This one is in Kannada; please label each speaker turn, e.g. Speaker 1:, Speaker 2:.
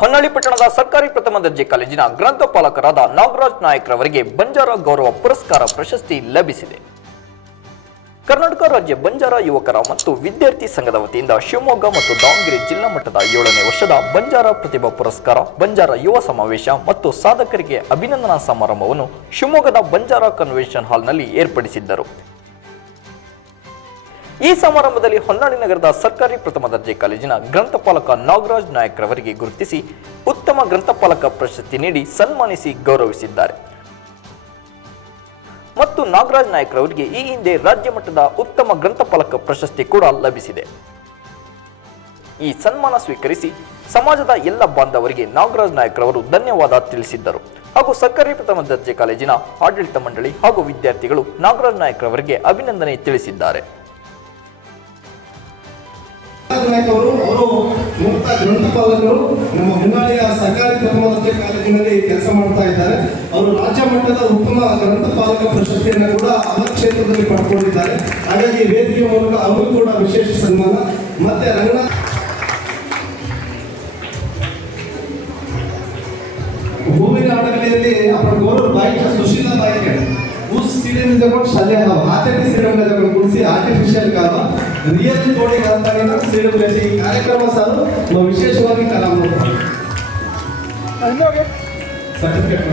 Speaker 1: ಹೊನ್ನಾಳಿ ಪಟ್ಟಣದ ಸರ್ಕಾರಿ ಪ್ರಥಮ ದರ್ಜೆ ಕಾಲೇಜಿನ ಗ್ರಂಥಪಾಲಕರಾದ ನಾಗರಾಜ್ ನಾಯಕ್ ರವರಿಗೆ ಬಂಜಾರ ಗೌರವ ಪುರಸ್ಕಾರ ಪ್ರಶಸ್ತಿ ಲಭಿಸಿದೆ. ಕರ್ನಾಟಕ ರಾಜ್ಯ ಬಂಜಾರ ಯುವಕರ ಮತ್ತು ವಿದ್ಯಾರ್ಥಿ ಸಂಘದ ವತಿಯಿಂದ ಶಿವಮೊಗ್ಗ ಮತ್ತು ದಾವಣಗೆರೆ ಜಿಲ್ಲಾ ಮಟ್ಟದ ಏಳನೇ ವರ್ಷದ ಬಂಜಾರ ಪ್ರತಿಭಾ ಪುರಸ್ಕಾರ, ಬಂಜಾರ ಯುವ ಸಮಾವೇಶ ಮತ್ತು ಸಾಧಕರಿಗೆ ಅಭಿನಂದನಾ ಸಮಾರಂಭವನ್ನು ಶಿವಮೊಗ್ಗದ ಬಂಜಾರ ಕನ್ವೆನ್ಷನ್ ಹಾಲ್ನಲ್ಲಿ ಏರ್ಪಡಿಸಿದ್ದರು. ಈ ಸಮಾರಂಭದಲ್ಲಿ ಹೊನ್ನಾಳಿ ನಗರದ ಸರ್ಕಾರಿ ಪ್ರಥಮ ದರ್ಜೆ ಕಾಲೇಜಿನ ಗ್ರಂಥಪಾಲಕ ನಾಗರಾಜ್ ನಾಯಕ್ ರವರಿಗೆ ಗುರುತಿಸಿ ಉತ್ತಮ ಗ್ರಂಥಪಾಲಕ ಪ್ರಶಸ್ತಿ ನೀಡಿ ಸನ್ಮಾನಿಸಿ ಗೌರವಿಸಿದ್ದಾರೆ. ಮತ್ತು ನಾಗರಾಜ್ ನಾಯಕ್ ರವರಿಗೆ ಈ ಹಿಂದೆ ರಾಜ್ಯ ಮಟ್ಟದ ಉತ್ತಮ ಗ್ರಂಥಪಾಲಕ ಪ್ರಶಸ್ತಿ ಕೂಡ ಲಭಿಸಿದೆ. ಈ ಸನ್ಮಾನ ಸ್ವೀಕರಿಸಿ ಸಮಾಜದ ಎಲ್ಲ ಬಾಂಧವರಿಗೆ ನಾಗರಾಜ್ ನಾಯಕ್ ರವರು ಧನ್ಯವಾದ ತಿಳಿಸಿದ್ದರು. ಹಾಗೂ ಸರ್ಕಾರಿ ಪ್ರಥಮ ದರ್ಜೆ ಕಾಲೇಜಿನ ಆಡಳಿತ ಮಂಡಳಿ ಹಾಗೂ ವಿದ್ಯಾರ್ಥಿಗಳು ನಾಗರಾಜ್ ನಾಯಕ್ ರವರಿಗೆ ಅಭಿನಂದನೆ ತಿಳಿಸಿದ್ದಾರೆ.
Speaker 2: ನಾಯಕ್ ಅವರು ಅವರು ಮುಕ್ತ ಗ್ರಂಥಪಾಲಕರು, ನಮ್ಮ ಹೊನ್ನಾಳಿಯ ಸರ್ಕಾರಿ ಪ್ರಥಮ ದರ್ಜೆ ಕಾಲೇಜಿನಲ್ಲಿ ಕೆಲಸ ಮಾಡ್ತಾ ಇದ್ದಾರೆ. ಅವರು ರಾಜ್ಯ ಮಟ್ಟದ ಉತ್ತಮ ಗ್ರಂಥಪಾಲಕ ಪ್ರಶಸ್ತಿಯನ್ನು ಕೂಡ ಅವರ ಕ್ಷೇತ್ರದಲ್ಲಿ ಪಡ್ಕೊಂಡಿದ್ದಾರೆ. ಹಾಗಾಗಿ ವೇದಿಕೆ ಮೂಲಕ ಅವರು ಕೂಡ ವಿಶೇಷ ಸನ್ಮಾನ. ಮತ್ತೆ ರಂಗನ ಹೂವಿನ ಅಡಗಡೆಯಲ್ಲಿ ಅವರ ಗೌರವ ಬಾಯಿಕ ಸುಶೀಲ ಬಾಯಿಕ ಉಸ್ ಸೀರೆಯಿಂದ ತಗೊಂಡು ಶಾಲೆ ಆತೆ ಸೀರೆಯಿಂದ ಕುಡಿಸಿ ಆರ್ಟಿಫಿಷಿಯಲ್ ಕಾಲ. ರಿಯಲ್ ಕೋಡಿಗಳಂತ ಸಿಡುವುದೇ ಈ ಕಾರ್ಯಕ್ರಮ ಸಾರು ನಾವು ವಿಶೇಷವಾಗಿ ಕಲಾ ಸರ್ಟಿಫಿಕೇಟ್